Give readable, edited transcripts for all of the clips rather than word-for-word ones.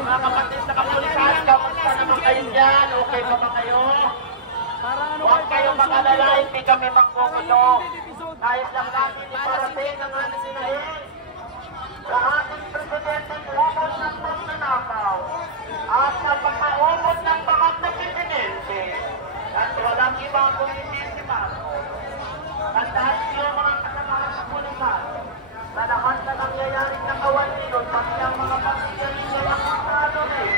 Mga kapatid na kapulisan, kamusta naman kayo dyan? Okay pa ba kayo? Huwag kayong mag-alala, hindi kami magkukulo. Nais lang natin iparating ang ating sinahin sa ating presidente umot ng pagnanakaw at sa pagpaumot ng mga presidente at walang iba kung hindi si Marcos. Tandaan niyo mga kasamahan sa pulisan sa lahat na nangyayaring nakawan nilo pati ang mga pagsigaling na nakasado rin.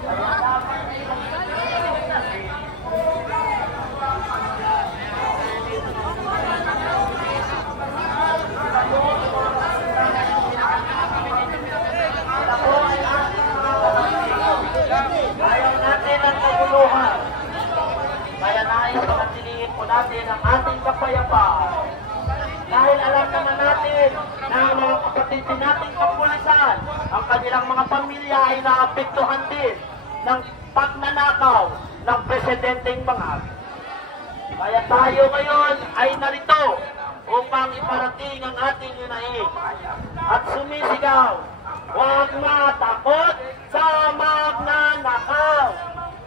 Kaya dapat nilang ipinilin natin ayaw natin ang kaguluhan. Kaya nais panatilihin po natin ang ating kapayapaan. Dahil alam naman natin na ang mga kapatid din nating kapulisan, ang kanilang mga pamilya ay naapektuhan din ng pagnanakaw ng presidenteng Bangag. Kaya tayo ngayon ay narito upang iparating ang ating hinaing at sumisigaw, huwag matakot sa magnanakaw!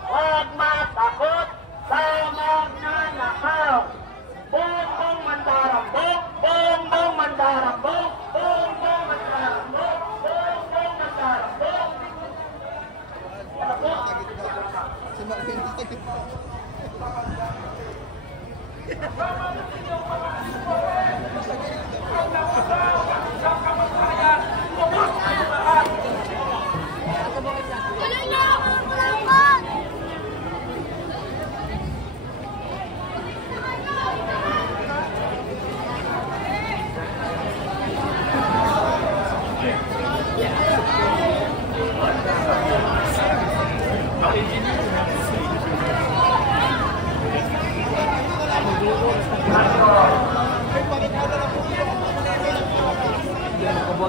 Huwag matakot sa magnanakaw! Bongbong mandarambok! Bongbong mandarambok! Bongbong mandarambok! Bongbong mandarambok!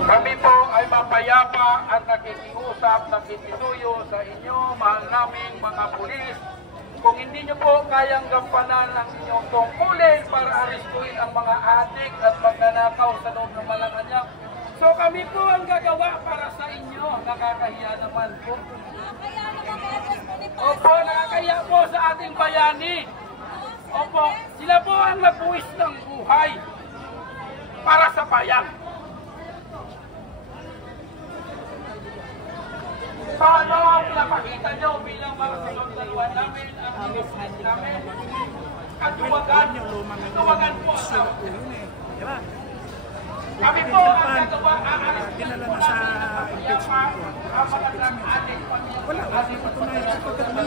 Kami po ay mapayapa at nakikiusap ng titinuyo sa inyo, mahal naming mga pulis. Kung hindi nyo po kayang gampanan ang inyong tungkulin para aristuin ang mga adik at magnanakaw sa loob ng Malacanang, so kami po ang gagawa para sa inyo. Nakakahiya naman po. Opo, nakakahiya po sa ating bayani. Opo, sila po ang nagbuwis ng buhay para sa bayan. Paano ang pinapakita nyo bilang mga sinundaluan namin ang inisip namin? Katuwagan po ang kami po ang gagawa ang dinala na sa impeachment ko. Wala kasi patunayan sa pagkatuloy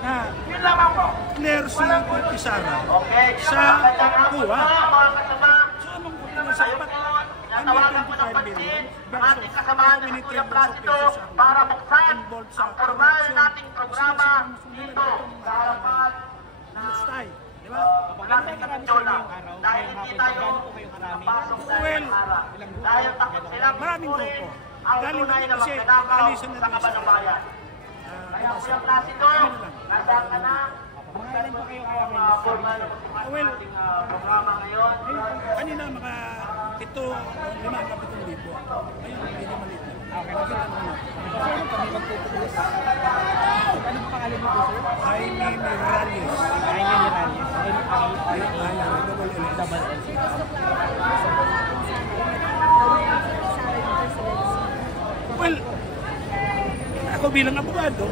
na yun lamang po. clear si Pisara sa kuha. So anong usapan? Natawagan ko ng pansin ang ating kasamahan ng Kuya Placido para buksan ang formal nating programa dito sa harapan Stay, di ba? nating kapityola. Dahil hindi tayo napasok dahil harap. Dahil takot silang Maraming kunin grupo. ang Galing tunay na kasi magnanakaw alisan na sa rin kabanubayan. Kaya Kuya Placido, nasaan ka na? Buksan mo yung formal nating programa ngayon. Kanina mga 7, 5, 7 libo. Ayun, medyo maliit na. Okay, Sino kami magtutulis? Anong pangalan mo po, sir? Jaime Miralles. Jaime Miralles. Double L. Well, ako bilang abogado,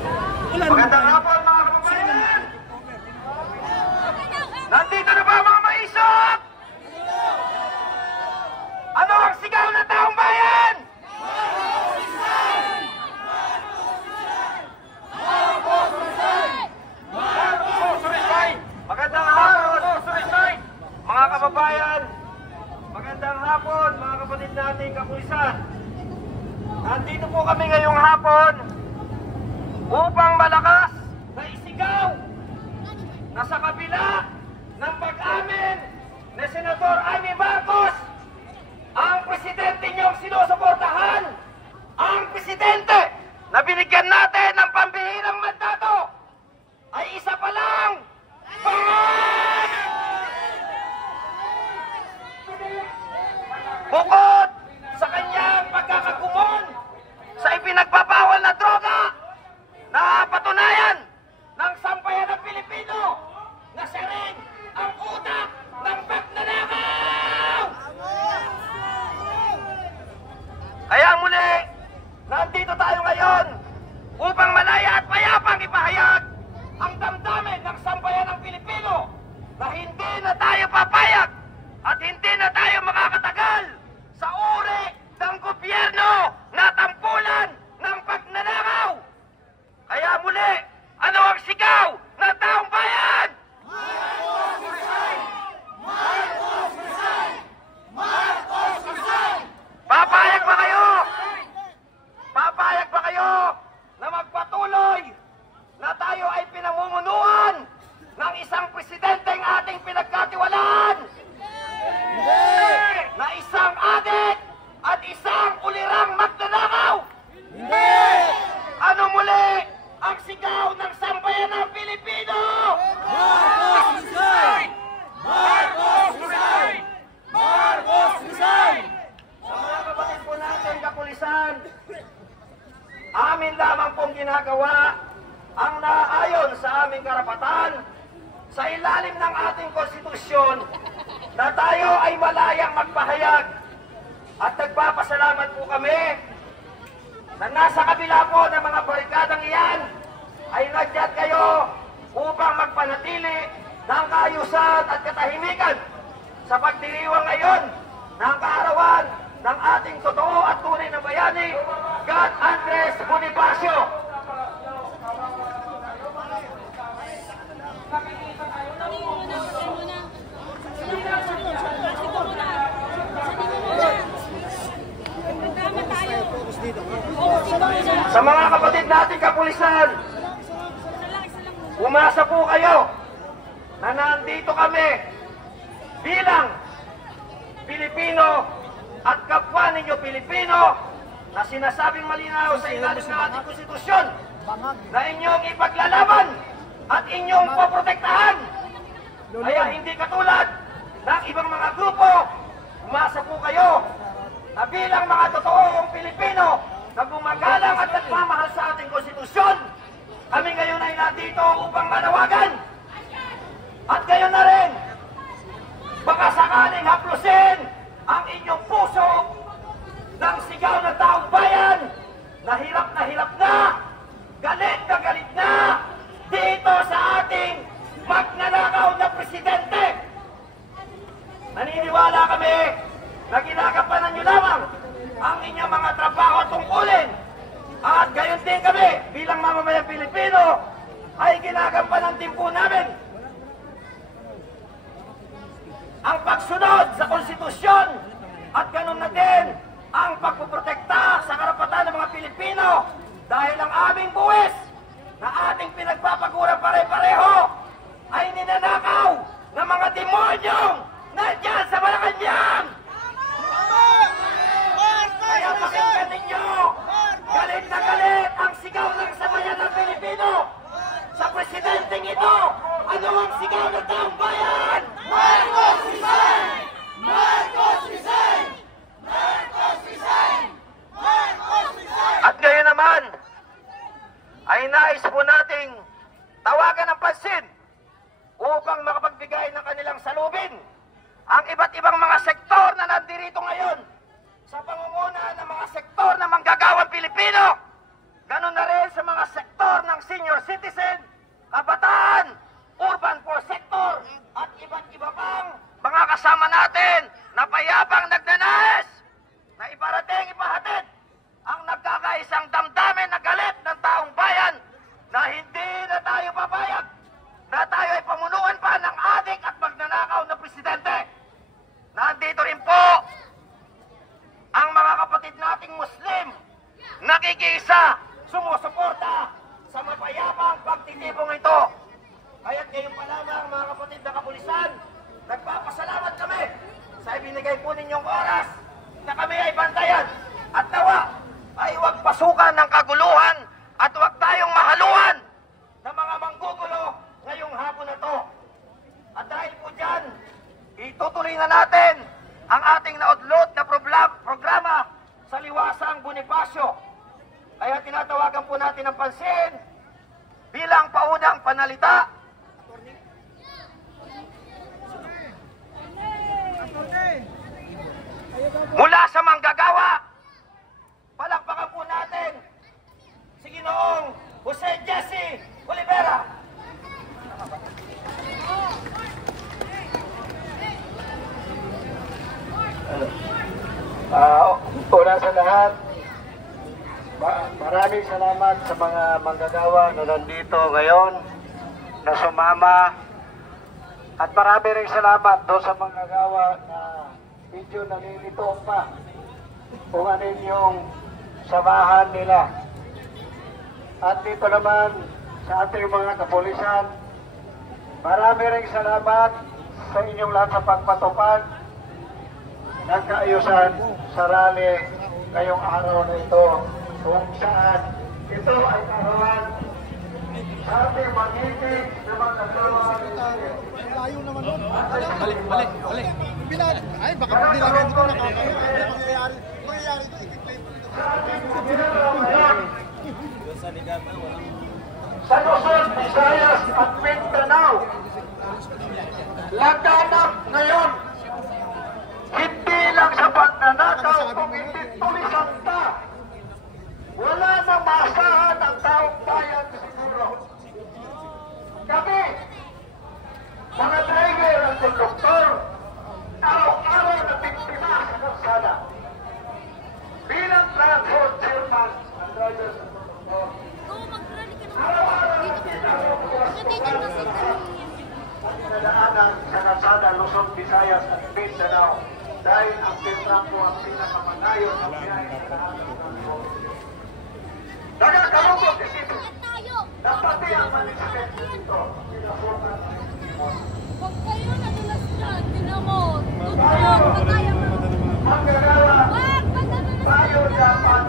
wala naman Magandang tayo. hapon mga kababayan! Nandito na ba mga maisot? Ano ang sigaw ng taong bayan? Magandang hapon, mga kababayan. Magandang hapon, mga kapatid nating kapulisan. Nandito po kami ngayong hapon upang malakas na isigaw na sa kabila ng pag-amin ni Senator Amy Marcos, ang presidente niyong sinusuportahan, ang presidente na binigyan natin ng pambihirang mandato, ay isa pa lang, Bangag! ating pinagkatiwalaan? Hindi! Na isang adik at isang ulirang magnanakaw? Hindi! Ano muli ang sigaw ng sambayan ng Pilipino? Marcos resign! Marcos resign! Marcos resign! Sa mga kapatid po natin, kapulisan, amin lamang pong ginagawa ang naayon sa aming karapatan sa ilalim ng ating konstitusyon na tayo ay malayang magpahayag. At nagpapasalamat po kami na nasa kabila po ng mga barikadang iyan ay nandiyan kayo upang magpanatili ng kaayusan at katahimikan sa pagdiriwang ngayon ng kaarawan ng ating totoo at tunay na bayani, God Andres Bonifacio. Sa mga kapatid nating kapulisan, umasa po kayo na nandito kami bilang Pilipino at kapwa ninyo Pilipino na sinasabing malinaw sa ilalim ng ating konstitusyon na inyong ipaglalaban at inyong poprotektahan. Kaya hindi katulad ng ibang mga grupo, umasa po kayo na bilang mga totoong Pilipino na gumagalang at nagmamahal sa ating konstitusyon, kami ngayon ay nandito upang manawagan. At gayon na rin, baka sakaling haplusin ang inyong puso ng sigaw ng taong bayan na hirap na, galit na dito sa ating magnanakaw na presidente. Naniniwala kami na ginagampanan nyo lamang ang inyong mga trabaho at tungkulin. At gayon din kami bilang mamamayang Pilipino ay ginagampanan din po namin ang pagsunod sa konstitusyon at ganun na din ang pagpuprotekta sa karapatan ng mga Pilipino dahil ang aming buwis na ating pinagpapagura pare-pareho ay ninanakaw ng mga demonyong nandyan sa Malacanang. Kaya pakinggan ninyo, galit na galit ang sigaw ng sambayan ng Pilipino sa presidenteng ito. Ano ang sigaw ng taong bayan? Marcos resign! Marcos resign! Marcos resign! Marcos resign! At ngayon naman, ay nais po nating tawagan ng pansin upang makapagbigay ng kanilang salubin ang iba't ibang mga sektor na nandirito ngayon sa pangunguna ng mga sektor ng manggagawang Pilipino. Ganon na rin sa mga sektor ng senior citizen, kabataan, urban poor sector, at iba't iba pang mga kasama natin na payapang nagnanais na ipahatid ang nagkakaisang damdamin na galit ng taong bayan na hindi na tayo papayag na tayo ay pamunuan pa ng adik at magnanakaw na presidente. Nandito rin po ang mga kapatid nating Muslim nakikiisa, sumusuporta sa mapayapang pagtitipong ito. Kaya't ngayon pa lamang mga kapatid na kapulisan, nagpapasalamat kami sa ibinigay po ninyong oras na kami ay bantayan at nawa ay huwag pasukan ng kaguluhan at huwag tayong mahaluan ng mga manggugulo ngayong hapon na to. At dahil po dyan, itutuloy na natin ang ating naudlot na programa sa Liwasang Bonifacio. Kaya tinatawagan po natin ang pansin bilang paunang panalita mula sa manggagawa. Palakpakan po natin si Ginoong Jose Jesse Olivera. Una sa lahat, maraming salamat sa mga manggagawa na nandito ngayon, na sumama. At marami rin salamat doon sa manggagawa na medyo nalilito pa kung ano yung samahan nila. At dito naman sa ating mga kapulisan, marami rin salamat sa inyong lahat sa pagpatupad ng kaayusan sa rally ngayong araw na ito, kung saan ito ay karoon sa ating magiging na magkagawa Layo naman nun. Balik. Ay, baka hindi lang dito nakakayo. Mangyayari ito, i-play po nito. sa Luzon, Visayas at Mindanao. Laganap ngayon, hindi lang sa pagnanakaw, kung hindi tulisanta. Wala na maasahan ang taong bayan siguro. Kami, mga driver at konduktor, araw-araw na biktima sa kalsada. Bilang transport chairman ng drivers at konduktor, araw-araw na pinadaanan sa kalsada Luzon, Visayas at Mindanao dahil ang Petranco ang pinakamanayon ng biyahe sa lahat ng transport. Nagkakalungkot isipin na pati ang management dito pinasukan ng Huwag kayo nadulas dyan, tinan mo. Tutulog, pataya mo. ang gagawa. Wag, pagdadulas Tayo dapat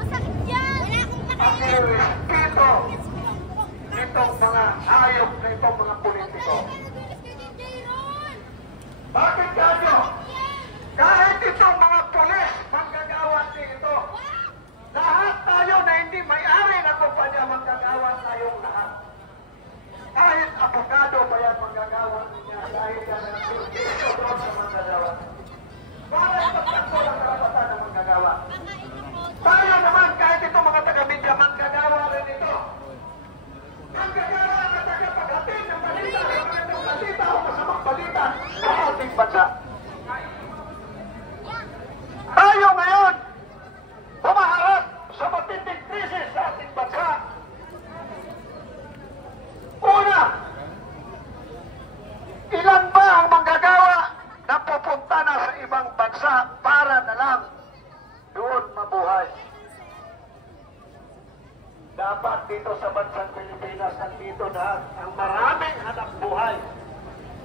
masakit yan. Wala akong makirespeto nitong mga hayop na itong mga politiko. Bakit ganyo? Kahit itong mga pulis, manggagawa dito. Lahat tayo na hindi may-ari ng kumpanya, manggagawa tayong lahat. Kahit abogado pa yan, manggagawa niya dahil yan ang servisyo doon sa manggagawa. Para ipagtakbo ang karapatan ng manggagawa. Tayo naman, kahit itong mga taga-media, manggagawa rin ito. Manggagawa na taga-paghatid ng balita, ng balita o masamang balita sa ating bansa. Tayo ngayon, humaharap sa matinding krisis sa ating bansa. Una, ilan ba ang manggagawa na pupunta na sa ibang bansa para na lang doon mabuhay? Dapat dito sa bansang Pilipinas, nandito na ang maraming hanap buhay.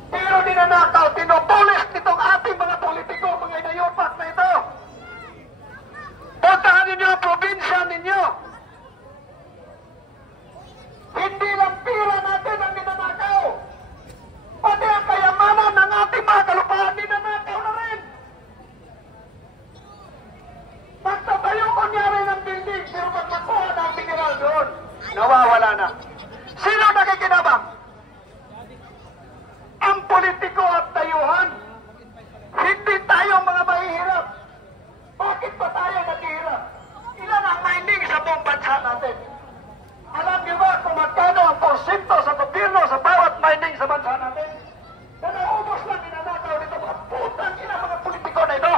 Pero dinanakaw, tinutulis nitong ating mga politiko, mga inayupak na ito. Puntahan ninyo ang probinsya ninyo. Hindi lang pira natin ang ninanakaw. Pati ang kayamanan ng ating mga kalupaan, ninanakaw na rin. Magtatayo kunyari ng building, pero pag makuha ng mineral doon, nawawala na. Sino nakikinabang? Ang politiko at tayuhan. Hindi tayo mga mahihirap. Bakit pa tayo naghihirap? Ilan ang mining sa buong bansa natin? Alam niyo ba kung magkano ang porsyento sa gobyerno sa bawat mining sa bansa natin? Na naubos lang ninanakaw nito mga putang ina mga politiko na ito.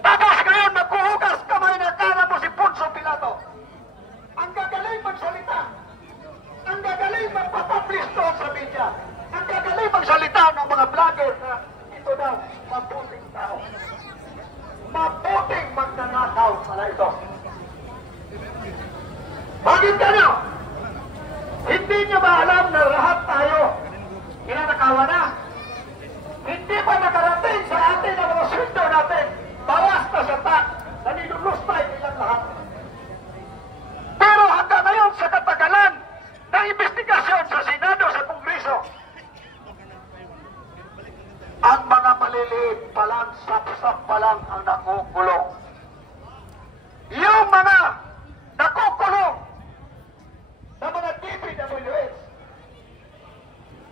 Tapos ngayon magkuhugas kamay na kala mo si Poncio Pilato. Ang gagaling magsalita. Ang gagaling magpapublish doon sa media. Ang gagaling magsalita ng mga vlogger na ito daw, mabuting tao. Mabuting magnanakaw pala ito. Bakit ganyan? Hindi nyo ba alam na lahat tayo ginanakawan na? Hindi pa nakarating sa atin ang mga sweldo natin. Bawas na sa tax na nilulustay nilang lahat. Pero hanggang ngayon sa katagalan ng investigasyon sa Senado, sa Kongreso, ang mga maliliit pa lang, sap-sap pa lang ang nakukulong. Yung mga nakukulong na mga DPWS,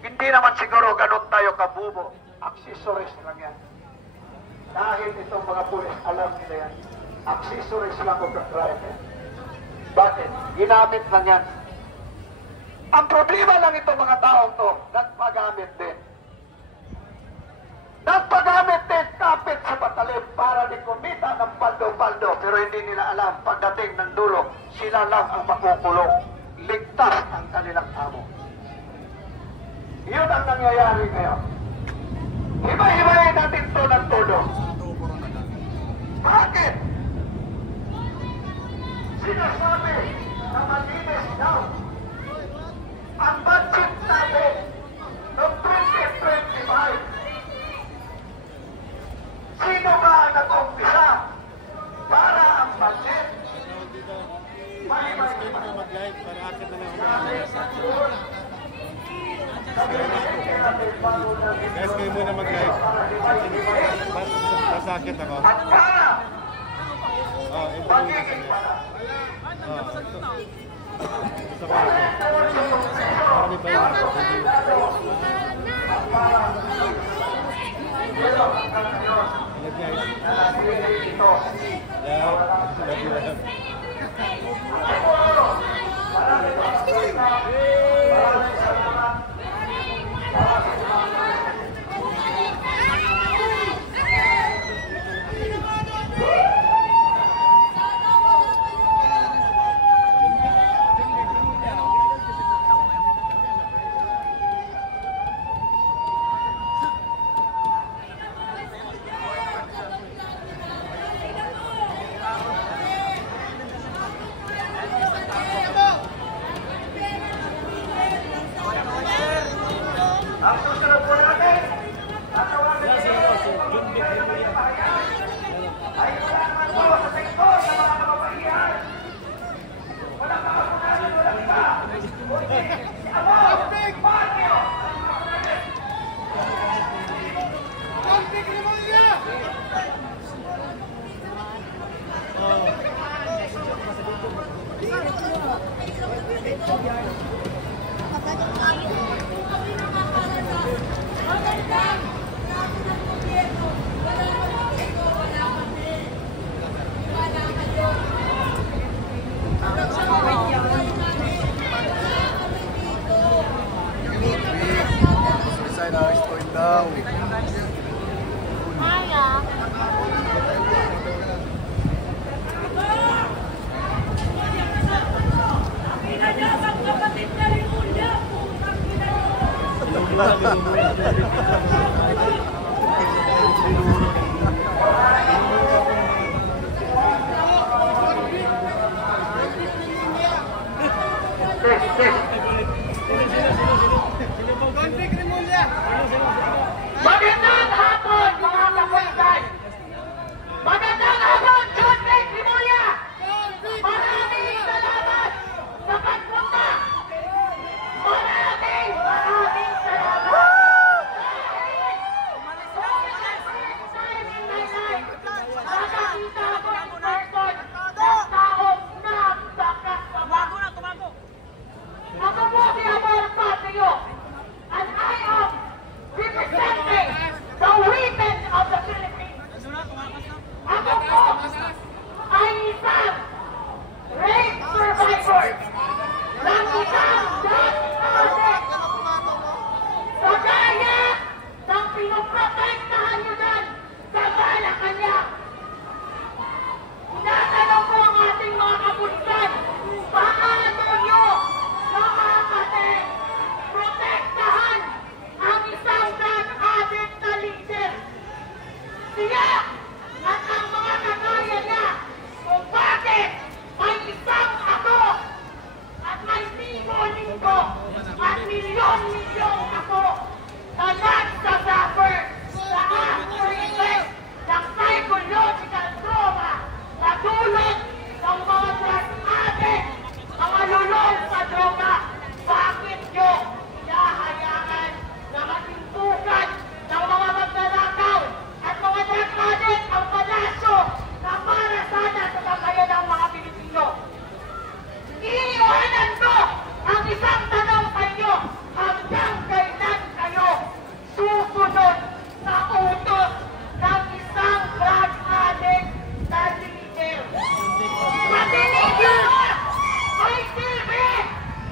hindi naman siguro ganun tayo kabubo. Accessories lang yan. Dahil itong mga pulis, alam nila yan. Accessories lang o driver. Bakit? Ginamit lang yan. Ang problema lang itong mga taong to, nagpagamit din. Nagpagamit din kapit sa patalim para di kumita ng paldo-paldo. Pero hindi nila alam, pagdating ng dulo, sila lang ang makukulong. Ligtas ang kanilang amo. Yun ang nangyayari ngayon. Iba-ibayin natin to ng todo. Bakit? Sinasabi na malinis daw ang budget natin noong 2025 Guys, kayo muna mag-live. Masakit ako. Interview na kami. Gusto ko ako. Marami pa yun. Hello guys. Magandang hapon mga kapulisan! Magandang hapon, John Vic Rimulya! Maraming salamat sa pagpunta! Maraming salamat! Nakakita ko ang person ng taong napakasama. Ako po si Amor Patrio, and I am representing the women of the Philippines. Ako po ay isang rape survivor ng isang drug addict. Kagaya ng pinoprotektahan nyo dyan sa Malacanang. Tinatanong ko ang ating mga kapulisan, paano nyo nakakateng protektahan ang isang drug addict na leader? Siya at ang mga kagaya niya kung bakit may isang ako at may linggo-linggo at milyon-milyong ako na nagsasuffer sa after-effect ng psychological trauma na dulot ng mga drug addict, mga lulong sa droga. Bakit nyo hinahayaan na matintukan ng mga magnanakaw at mga drug addict ang palasyo na para sana sa kakayan ng mga Pilipino? Iiwanan ko ang isang tanong sa inyo, hanggang kailan kayo susunod sa utos ng isang drug addict na leader? Matinig yun! May silbi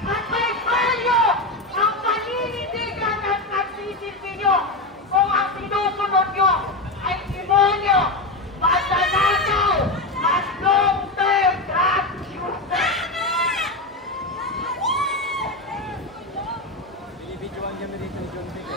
at may value ang paninindigan at pagsisilbi nyo kung ang sinusunod nyo ay demonyo, magnanakaw at long-term drug user. Binibidyoan kami dito ni John Vic.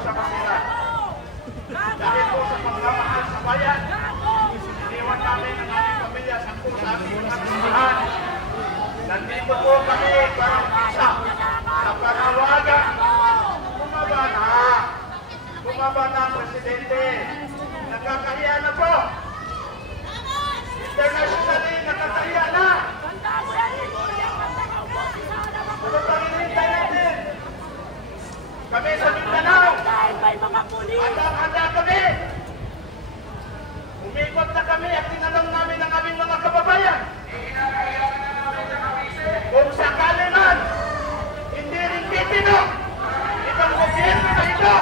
sa kanila. Dahil po sa pagmamahal sa bayan, iniwan namin ang aming pamilya sa aming mga samahan. Nandito po kami parang isa sa panawagan. Bumaba na ang presidente. Nakakahiya na po. Internationally, nakakahiya na. Ano pa hinihintay natin? Kami sa Mindanao. Handa kami. Umikot na kami at tinanong namin ang aming mga kababayan. Kung sakali man, hindi rin titino itong gobyerno na ito,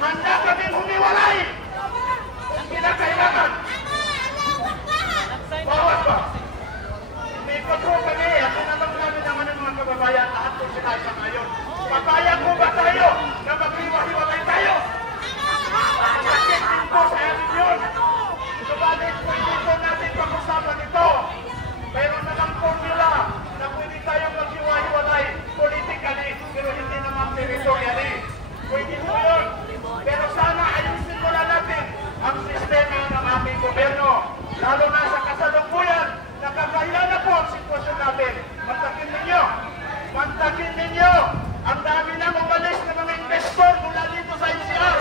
handa kaming humiwalay kung kinakailangan. Bawat ba? Umikot po kami at tinanong namin ang aming mga kababayan lahat po sila sa ngayon. Papayag po ba tayo na maghiwa-hiwalay tayo? Sakit din po sa amin yun. Subalit po hindi po natin pag-usapan ito. Mayroon na lang formula na pwede tayong maghiwa-hiwalay politically, pero hindi naman territorially. Pwede po yun. Pero sana ayusin muna natin ang sistema ng ating gobyerno. Lalo na sa kasalukuyan, nakakahiya na po ang sitwasyon natin. Mantakin ninyo. Mantakin ninyo. Ang dami na umalis ng mga investor mula dito sa NCR.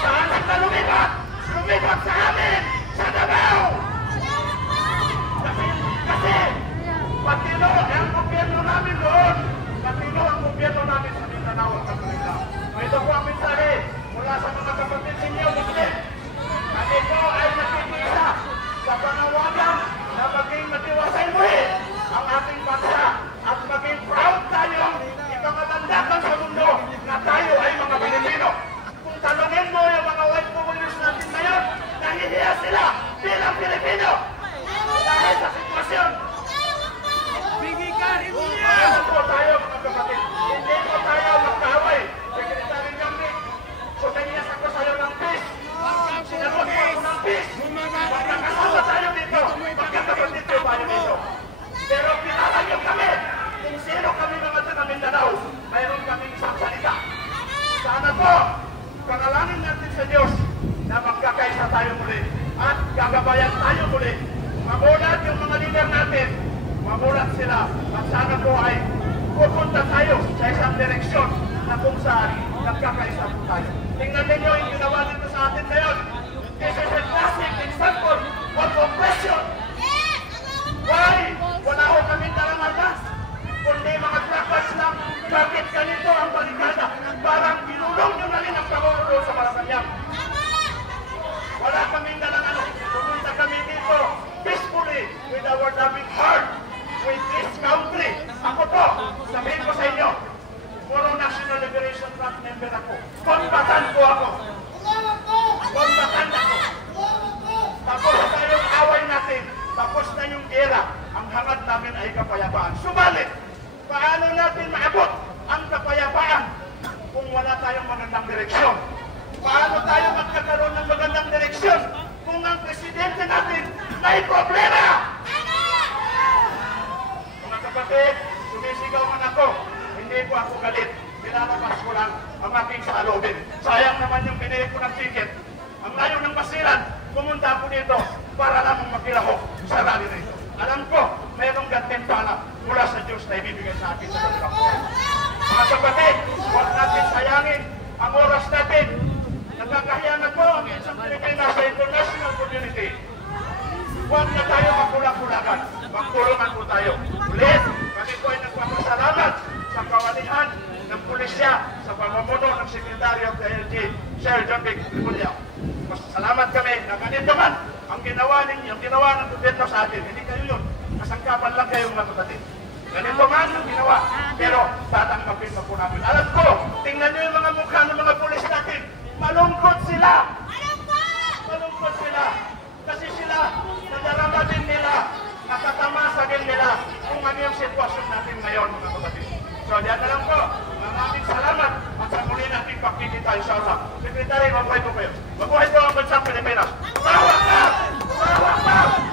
Saan sila lumipat? Lumipat sa amin! Sa Davao! Kasi patino ang gobyerno namin doon. Patino ang gobyerno namin sa Mindanao at Kapulitan. Ito po ang mensahe mula sa mga kapatid ninyo Muslim. Kami po ay nakikiisa sa panawagan na maging matiwasay muli ang ating bansa at maging proud tayong ipamalandakan sa mundo na tayo ay mga Pilipino. Kung tanungin mo yung mga white populists natin ngayon, nahihiya sila bilang Pilipino dahil sa sitwasyon. Kaya po tayo mga kapatid, hindi po tayo magkaway. Secretary Gamit, kutanyas ako sa'yo ng peace. Sinalot mo ako ng peace. Magkakasama tayo dito. Magkakapatid tayo tayo dito. Pero kilala niyo kami. Kung sino kami mga taga Mindanao, mayroon kaming isang salita. Sana po, panalangin natin sa Diyos na magkakaisa tayo muli at gagabayan tayo muli. Mamulat yung mga leader natin, mamulat sila at sana po ay pupunta tayo sa isang direksyon na kung saan nagkakaisa po tayo. Tingnan ninyo yung ginawa dito sa atin ngayon. This is a classic example of oppression. Why? Wala ko kami dalang armas. Kundi mga placards lang, bakit ganito ang balikada? Parang binulong nyo na rin ang Pangulo sa Malacanang. Wala kaming dalang ano. Pumunta kami dito peacefully with our loving heart, with this country. Ako po, sabihin ko sa inyo, puro National Liberation Front member ako. Kombatan po ako. Kombatan ako. Tapos na yung away natin. Tapos na yung gera. Ang hangad namin ay kapayapaan. Subalit, paano natin maabot ang kapayapaan kung wala tayong magandang direksyon? Paano tayo magkakaroon ng magandang direksyon kung ang presidente natin may problema? Mga kapatid, sumisigaw man ako. Hindi po ako galit. Pinalabas ko lang ang aking salubin. Sayang naman yung binili ko ng ticket. Ang layo ng basiran, pumunta ako dito para lamang makilahok sa rally na ito. Alam ko, mayroong gantimpala mula sa Diyos na ibibigay sa akin sa kanilang buhay. Mga kapatid, huwag natin sayangin ang oras natin. Nagkakahiya na po ang isang Pilipinas sa international community. Huwag na tayo magkulang-kulakan. Magkulungan po tayo. Ulit, kami po ay nagpapasalamat sa kawalihan ng pulisya sa pamumuno ng Secretary of the LG, Sir John Vic Remulla. Salamat kami na ganito man ang ginawa ninyo, ang ginawa ng gobyerno sa atin. Hindi kayo yun. Masangkapan lang kayo mga kapatid. Ganito man ang ginawa. Pero tatanggapin pa po namin. Alam ko, tingnan nyo yung mga mukha ng mga pulis natin. Malungkot sila. Malungkot sila. Kasi sila, nadarama din nila, nakatamasa din nila kung ano yung sitwasyon natin ngayon mga kapatid. So, diyan na lang po. Maraming salamat at sa muli natin pagkikita inshallah. Secretary, mabuhay po kayo. Mabuhay po ang bansang Pilipinas. Mabuhay ka! Mabuhay ka!